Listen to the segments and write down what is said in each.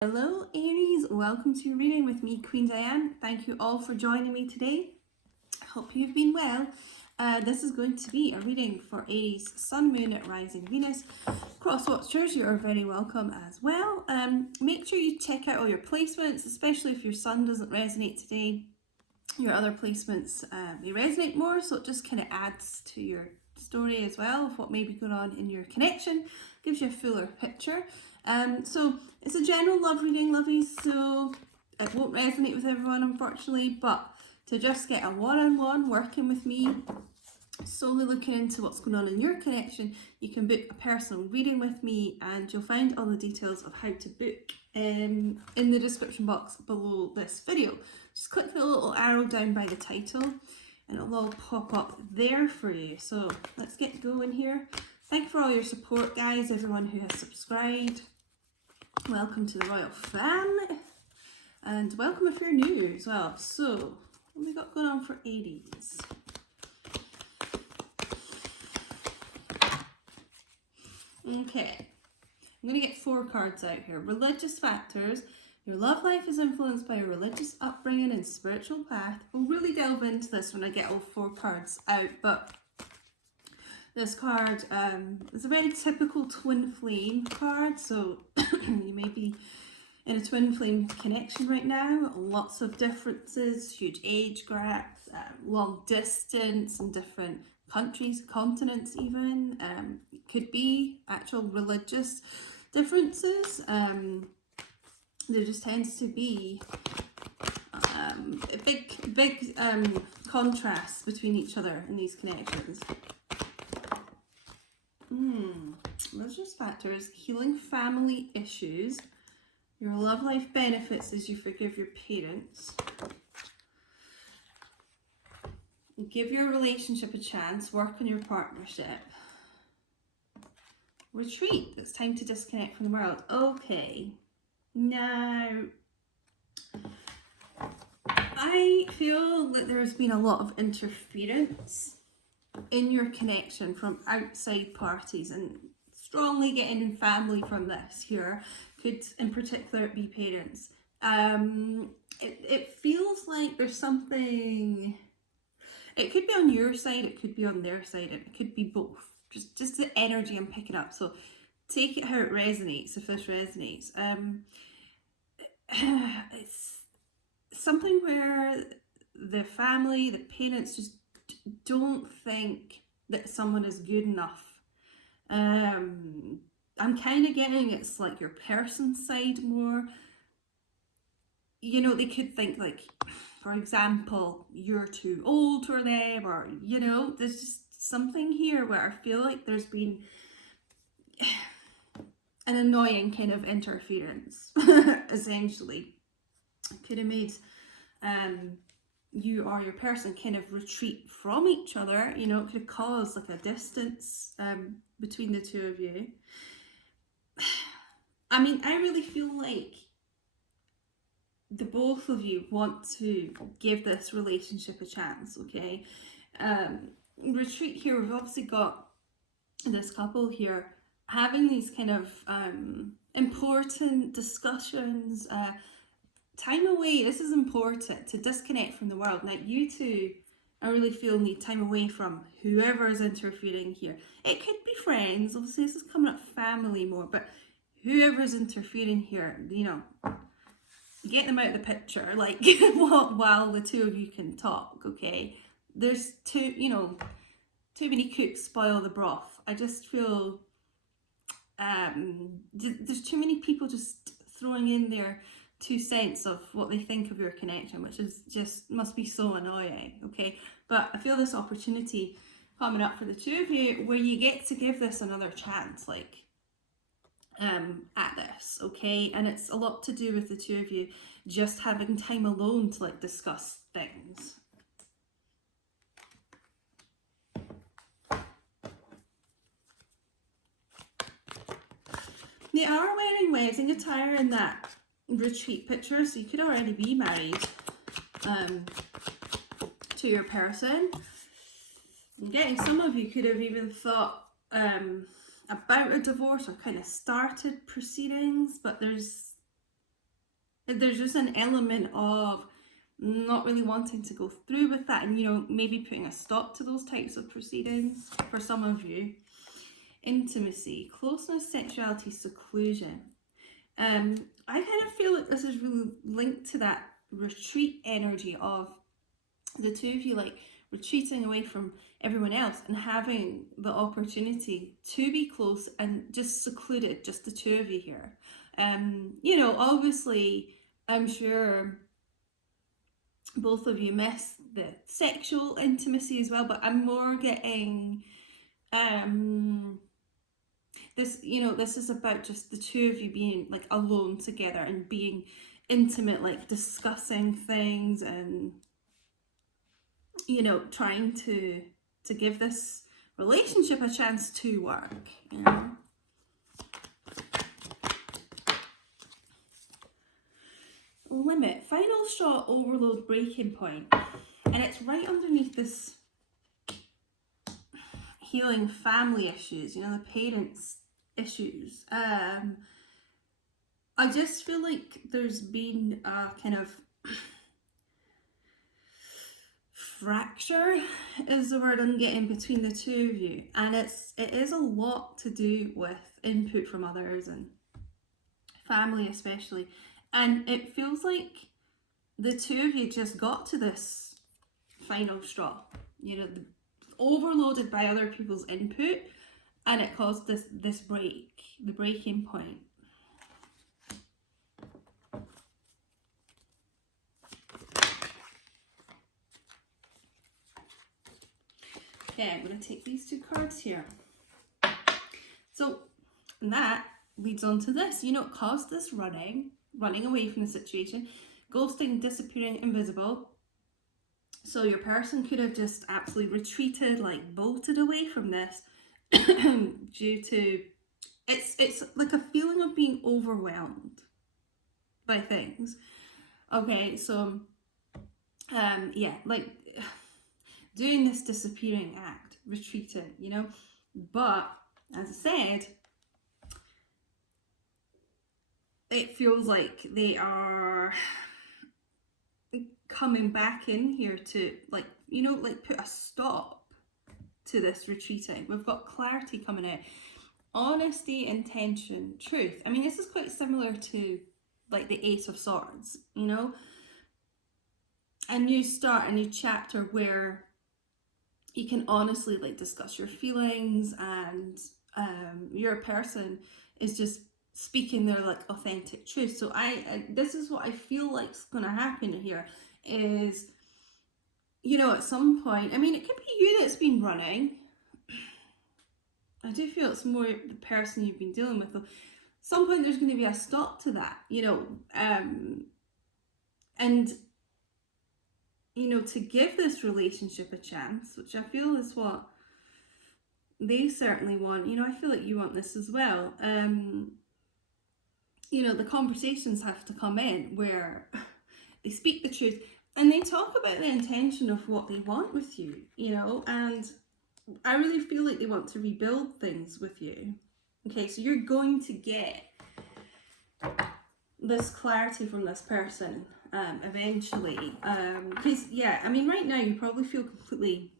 Hello Aries, welcome to your reading with me, Queen Diane. Thank you all for joining me today. Hope you've been well. This is going to be a reading for Aries, Sun, Moon, Rising, Venus. Cross watchers, you are very welcome as well. Make sure you check out all your placements, especially if your Sun doesn't resonate today. Your other placements may resonate more, so it just kind of adds to your story as well of what may be going on in your connection. Gives you a fuller picture. So it's a general love reading, lovies, so it won't resonate with everyone, unfortunately, but to just get a one-on-one working with me, solely looking into what's going on in your connection, you can book a personal reading with me, and you'll find all the details of how to book in the description box below this video. Just click the little arrow down by the title and it'll all pop up there for you. So let's get going here. Thank you for all your support, guys, everyone who has subscribed. Welcome to the royal family, and welcome if you're new as well. So what have we got going on for Aries? Okay, I'm going to get 4 cards out here. Religious factors. Your love life is influenced by your religious upbringing and spiritual path. We'll really delve into this when I get all 4 cards out, but this card is a very typical twin flame card, so you may be in a twin flame connection right now. Lots of differences, huge age gaps, long distance in different countries, continents even. Could be actual religious differences. There just tends to be a big contrast between each other in these connections. Religious factors, healing family issues. Your love life benefits as you forgive your parents. Give your relationship a chance. Work on your partnership. Retreat. It's time to disconnect from the world. Okay. Now, I feel that there's been a lot of interference in your connection from outside parties, and strongly getting in family from this here. Could in particular be parents. It feels like there's something. It could be on your side, it could be on their side, it could be both. Just the energy I'm picking up. So take it how it resonates, if this resonates. It's something where the family, the parents just don't think that someone is good enough. I'm kind of getting it's like your person's side more. You know, they could think like, for example, you're too old for them, or, you know, there's just something here where I feel like there's been an annoying kind of interference, essentially. Could have made you or your person kind of retreat from each other. You know, it could have caused like a distance between the two of you. I mean, I really feel like the both of you want to give this relationship a chance, okay? Retreat here, we've obviously got this couple here having these kind of important discussions, time away. This is important, to disconnect from the world. Now, you two, I really feel, need time away from whoever is interfering here. It could be friends, obviously this is coming up family more, but whoever's interfering here, you know, get them out of the picture, like, while the two of you can talk, okay? There's too many cooks spoil the broth. I just feel there's too many people just throwing in their 2 cents of what they think of your connection, which is just must be so annoying, okay? But I feel this opportunity coming up for the two of you where you get to give this another chance, like, at this, okay? And it's a lot to do with the two of you just having time alone to like discuss things. They are wearing wedding attire in that retreat picture, so you could already be married to your person. I'm getting some of you could have even thought about a divorce or kind of started proceedings, but there's there's just an element of not really wanting to go through with that, and, you know, maybe putting a stop to those types of proceedings for some of you. Intimacy, closeness, sexuality, seclusion. I kind of feel like this is really linked to that retreat energy of the two of you, like retreating away from everyone else and having the opportunity to be close and just secluded, just the two of you here. You know, obviously, I'm sure both of you miss the sexual intimacy as well, but I'm more getting this, you know, this is about just the two of you being like alone together and being intimate, like discussing things and, you know, trying to give this relationship a chance to work, you know. Limit, final straw, overload, breaking point. And it's right underneath this healing family issues, you know, the parents issues. I just feel like there's been a kind of fracture is the word I'm getting between the two of you, and it is a lot to do with input from others and family especially, and it feels like the two of you just got to this final straw, you know, overloaded by other people's input, and it caused this break, the breaking point. Okay, I'm going to take these two cards here. So that leads on to this, you know, it caused this running away from the situation, ghosting, disappearing, invisible. So your person could have just absolutely retreated, like bolted away from this due to, it's like a feeling of being overwhelmed by things. Okay, so yeah, like doing this disappearing act, retreating, you know, but as I said, it feels like they are coming back in here to, like, you know, like put a stop to this retreating. We've got clarity coming out, honesty, intention, truth. I mean, this is quite similar to like the Ace of Swords, you know, a new start, a new chapter where you can honestly like discuss your feelings, and your person is just speaking their like authentic truth. So I this is what I feel like is going to happen here is, you know, at some point, I mean, it could be you that's been running. I do feel it's more the person you've been dealing with. At some point there's going to be a stop to that, you know, and, you know, to give this relationship a chance, which I feel is what they certainly want. You know, I feel like you want this as well. You know, the conversations have to come in where they speak the truth and they talk about the intention of what they want with you, you know, and I really feel like they want to rebuild things with you. Okay, so you're going to get this clarity from this person eventually. Because, yeah, I mean, right now you probably feel completely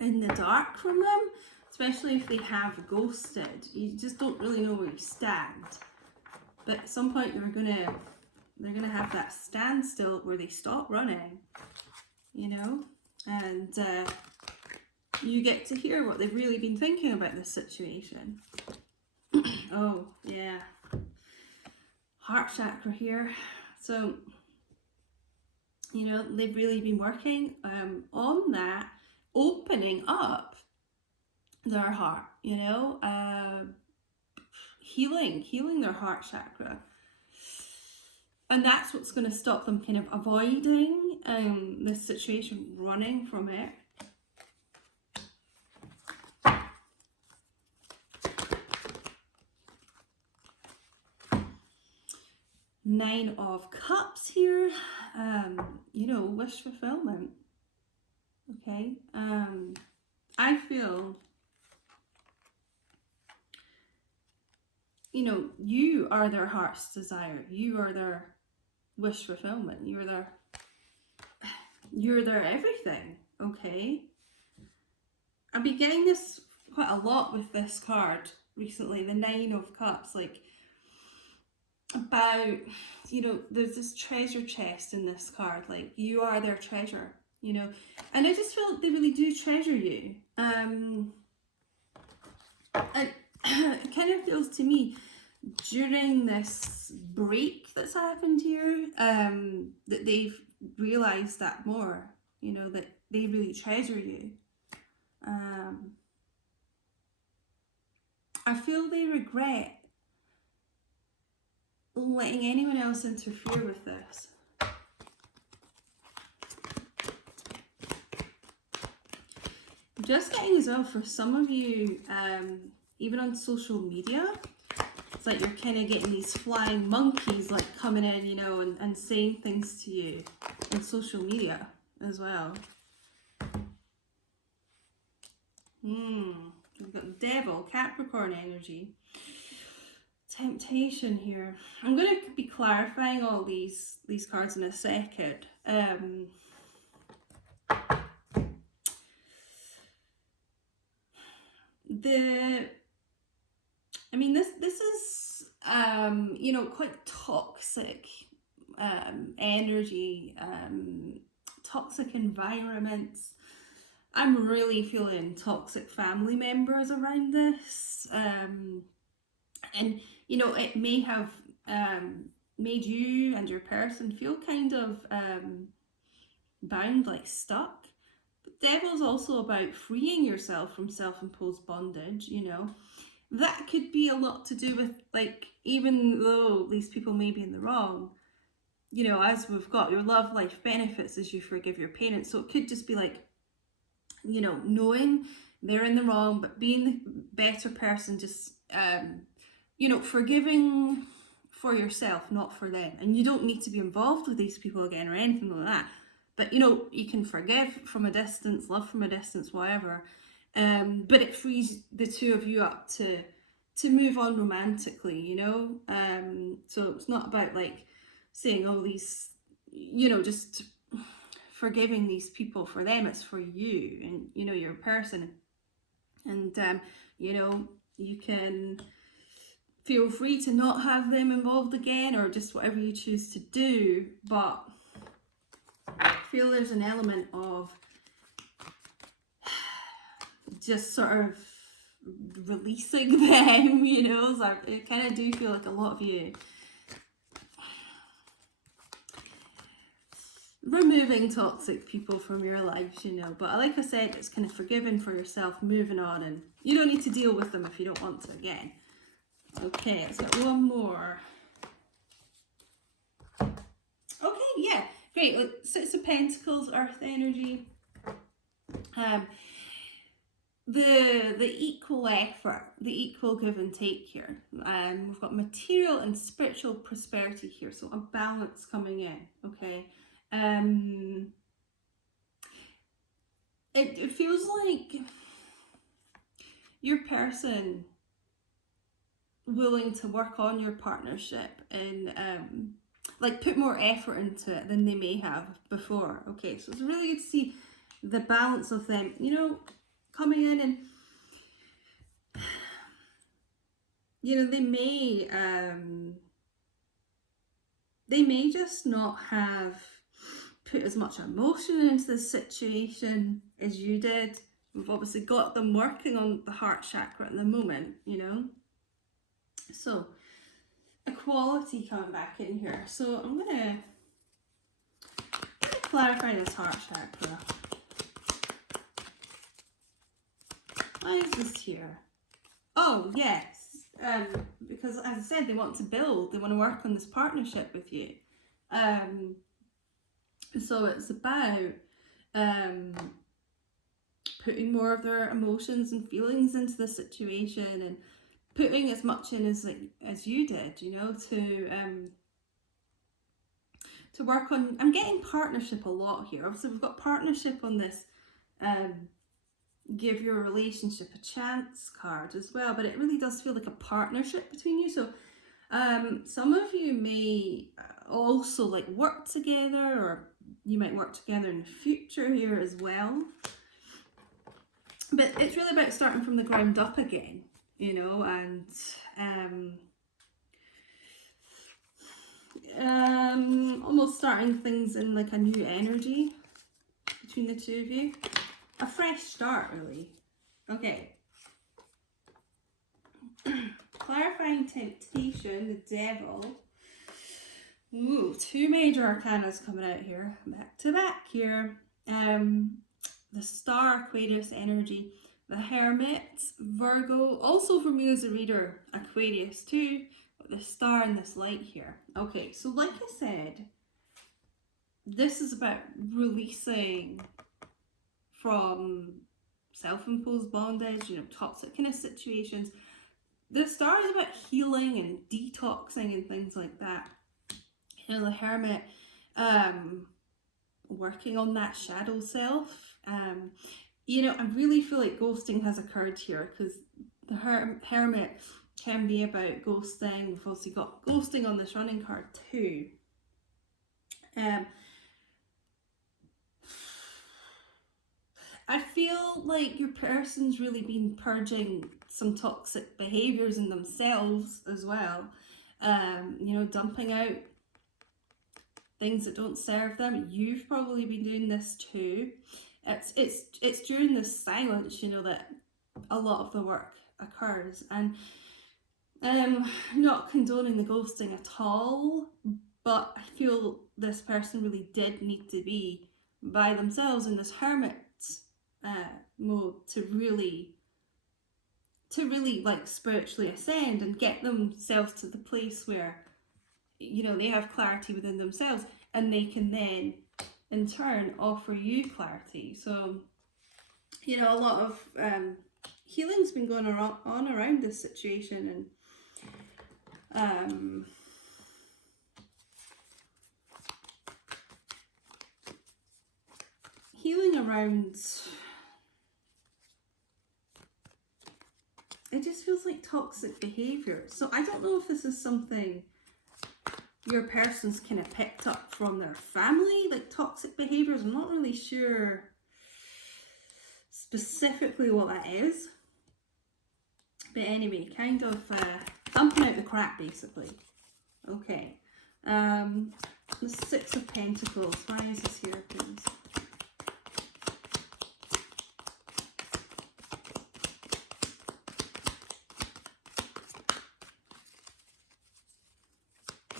in the dark from them, especially if they have ghosted. You just don't really know where you stand. But at some point they're gonna have that standstill where they stop running, you know, and you get to hear what they've really been thinking about this situation. Oh yeah, heart chakra here. So, you know, they've really been working on that, opening up their heart, you know, healing their heart chakra. And that's what's going to stop them kind of avoiding this situation, running from it. Nine of Cups here, you know, wish fulfillment. Okay, I feel, you know, you are their heart's desire. You are their wish fulfillment. You're their everything, okay? I've been getting this quite a lot with this card recently, the Nine of Cups, like about, you know, there's this treasure chest in this card, like you are their treasure, you know, and I just feel like they really do treasure you. And it kind of feels to me during this break that's happened here, that they've realised that more, you know, that they really treasure you. I feel they regret letting anyone else interfere with this. I'm just getting as well for some of you, even on social media, it's like you're kind of getting these flying monkeys like coming in, you know, and saying things to you on social media as well. We've got the Devil, Capricorn energy. Temptation here. I'm going to be clarifying all these cards in a second. This is you know, quite toxic energy, toxic environments. I'm really feeling toxic family members around this, and you know, it may have made you and your person feel kind of bound, like stuck. But Devil's also about freeing yourself from self-imposed bondage, you know. That could be a lot to do with, like, even though these people may be in the wrong, you know, as we've got your love life benefits as you forgive your parents. So it could just be like, you know, knowing they're in the wrong, but being the better person, just, you know, forgiving for yourself, not for them. And you don't need to be involved with these people again or anything like that. But, you know, you can forgive from a distance, love from a distance, whatever. But it frees the two of you up to move on romantically, you know. So it's not about like saying, oh, these, you know, just forgiving these people for them. It's for you and, you know, your person. And, you know, you can feel free to not have them involved again, or just whatever you choose to do. But I feel there's an element of just sort of releasing them, you know. So I kind of do feel like a lot of you removing toxic people from your lives, you know. But like I said, it's kind of forgiving for yourself, moving on, and you don't need to deal with them if you don't want to again. Okay, let's get one more. Okay, yeah, great. Look, Six of Pentacles, Earth energy. The equal effort, the equal give and take here. We've got material and spiritual prosperity here, so a balance coming in. Okay. It feels like your person willing to work on your partnership and like put more effort into it than they may have before. Okay, so it's really good to see the balance of them, you know, coming in, and you know, they may just not have put as much emotion into this situation as you did. We've obviously got them working on the heart chakra at the moment, you know. So equality coming back in here. So I'm gonna clarify this heart chakra. Why is this here? Oh, yes. Because as I said, they want to build, they want to work on this partnership with you. So it's about putting more of their emotions and feelings into the situation, and putting as much in as you did, you know, to work on. I'm getting partnership a lot here. Obviously, we've got partnership on this give your relationship a chance card as well, but it really does feel like a partnership between you. So some of you may also like work together, or you might work together in the future here as well. But it's really about starting from the ground up again, you know, and almost starting things in like a new energy between the two of you. A fresh start, really. Okay. Clarifying temptation, the devil. Ooh, two major arcanas coming out here, back to back here. The star, Aquarius energy, the hermit, Virgo, also for me as a reader, Aquarius too, but the star and this light here. Okay, so like I said, this is about releasing from self-imposed bondage, you know, toxic kind of situations. The star is about healing and detoxing and things like that. You know, the hermit, working on that shadow self. You know, I really feel like ghosting has occurred here, because the hermit can be about ghosting. We've also got ghosting on this running card too. I feel like your person's really been purging some toxic behaviours in themselves as well. You know, dumping out things that don't serve them. You've probably been doing this too. It's during this silence, you know, that a lot of the work occurs. And not condoning the ghosting at all, but I feel this person really did need to be by themselves in this hermit mode to really like spiritually ascend and get themselves to the place where, you know, they have clarity within themselves, and they can then in turn offer you clarity. So, you know, a lot of healing's been going on around this situation, and healing around, it just feels like toxic behaviour. So I don't know if this is something your person's kind of picked up from their family, like toxic behaviours. I'm not really sure specifically what that is. But anyway, kind of dumping out the crap, basically. Okay. The Six of Pentacles. Why is this here, please?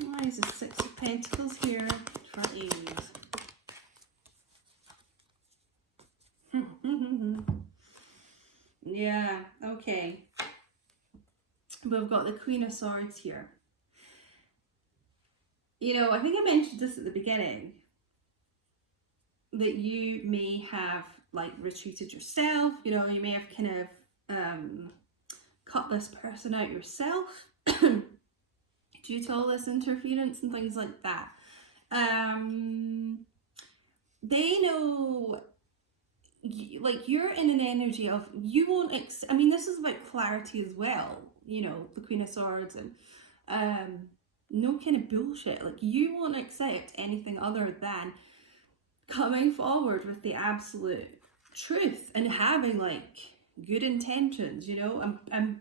Why is the Six of Pentacles here for Aries? Yeah, okay. We've got the Queen of Swords here. You know, I think I mentioned this at the beginning, that you may have like retreated yourself, you know, you may have kind of cut this person out yourself due to all this interference and things like that. They know, like, you're in an energy of, you won't, I mean, this is about clarity as well, you know, the Queen of Swords, and no kind of bullshit. Like, you won't accept anything other than coming forward with the absolute truth and having like good intentions, you know, and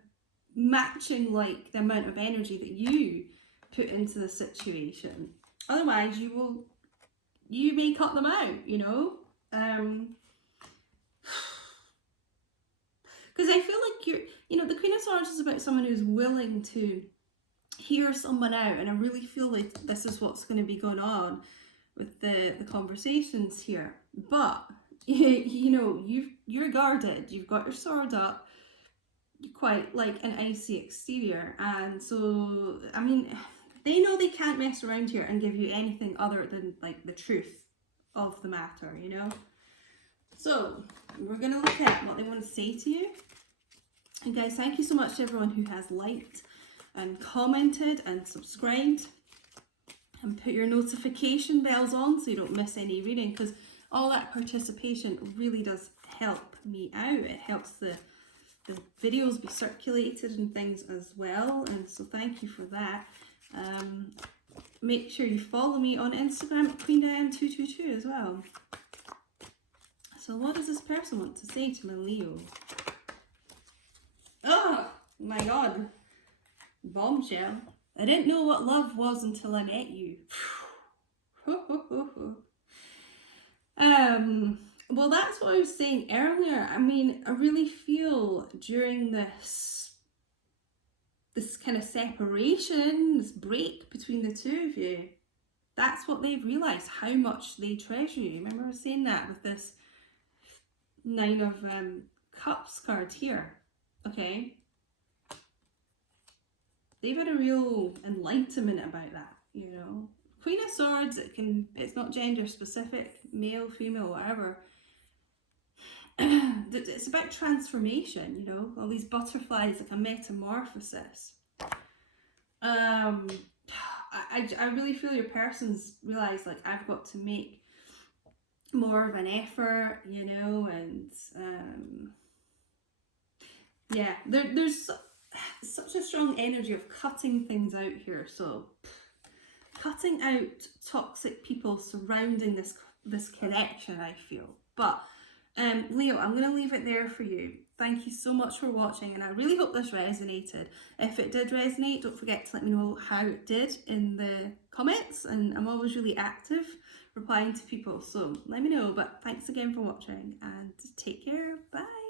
matching like the amount of energy that you put into the situation. Otherwise you may cut them out, you know. Because I feel like you know, the Queen of Swords is about someone who's willing to hear someone out, and I really feel like this is what's going to be going on with the conversations here. But you know, you're guarded, you've got your sword up, you're quite like an icy exterior, and so I mean, they know they can't mess around here and give you anything other than like the truth of the matter, you know. So we're gonna look at what they want to say to you. And guys, thank you so much to everyone who has liked and commented and subscribed, and put your notification bells on so you don't miss any reading, because all that participation really does help me out. It helps the videos be circulated and things as well, and so thank you for that. make sure you follow me on Instagram at QueenDiane222 as well. So what does this person want to say to my Leo? Oh my god. Bombshell. I didn't know what love was until I met you. Well, that's what I was saying earlier. I mean, I really feel during this kind of separation, this break between the two of you, that's what they've realised, how much they treasure you. Remember I was saying that with this 9 of Cups card here, okay? They've had a real enlightenment about that, you know. Queen of Swords, it's not gender specific, male, female, whatever. It's about transformation, you know, all these butterflies, like a metamorphosis. I really feel your person's realised, like, I've got to make more of an effort, you know, and yeah, there's such a strong energy of cutting things out here. So cutting out toxic people surrounding this connection, I feel. But Leo, I'm going to leave it there for you. Thank you so much for watching, and I really hope this resonated. If it did resonate, don't forget to let me know how it did in the comments, and I'm always really active replying to people, so let me know. But thanks again for watching, and take care. Bye.